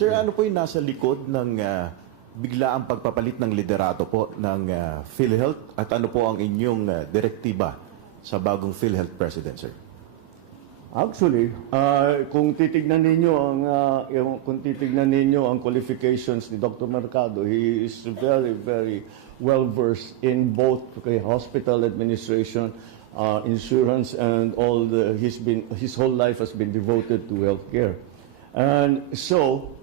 Sir, ano po yung nasa likod ng biglaang pagpapalit ng liderato po ng PhilHealth at ano po ang inyong direktiba sa bagong PhilHealth President, sir? Actually, kung titignan ninyo ang qualifications ni Dr. Mercado, he is very, very well versed in both hospital administration, insurance, and all his whole life has been devoted to healthcare. And so,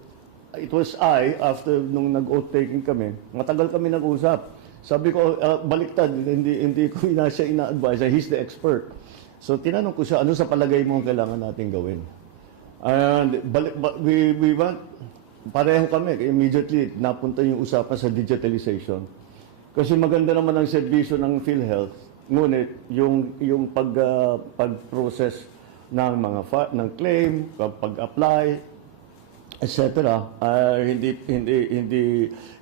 it was after nung nag-oath taking kami, matagal kami nag-usap. Sabi ko, baliktad, hindi ko siya ina-advise, he's the expert. So tinanong ko siya, ano sa palagay mo ang kailangan natin gawin? And we went, pareho kami, immediately napunta yung usapan sa digitalization. Kasi maganda naman ang serbisyo ng PhilHealth, ngunit yung pag-process ng ng claim, pag-apply, etc., hindi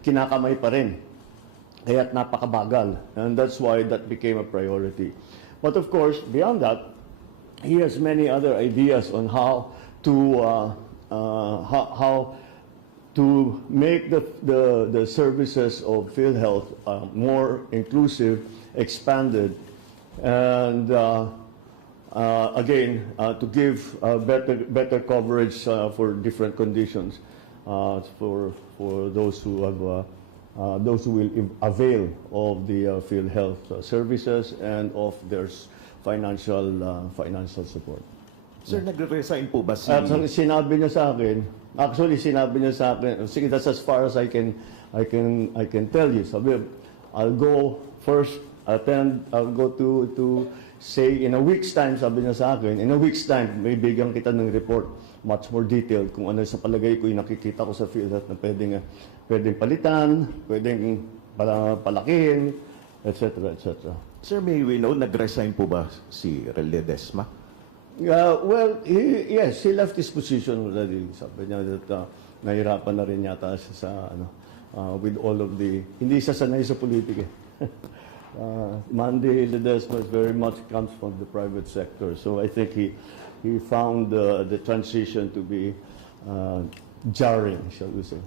kinakamay pa rin. Kaya't napakabagal. And that's why that became a priority. But of course, beyond that, he has many other ideas on how to make the services of PhilHealth more inclusive, expanded, and again to give better coverage for different conditions for those who have. Those who will avail of the PhilHealth services and of their financial support. Sir, nagre-resign po ba si... Sinabi niya sa akin, sige, that's as far as I can tell you. Sabi, I'll go first, I'll go to say in a week's time, sabi niya sa akin, in a week's time, may bigyan kita ng report, much more detailed, kung ano sa palagay ko yung nakikita ko sa PhilHealth na pwedeng palitan, pwedeng palakihin, etc., etc. Sir, may we know, nag-resign po ba si Rel Ledesma? Well, yes, he left his position already. Sabi niya that nahirapan na rin yata sa with all of hindi siya sanay sa politika. Mandy Ledesma very much comes from the private sector, so I think he found the transition to be jarring, shall we say.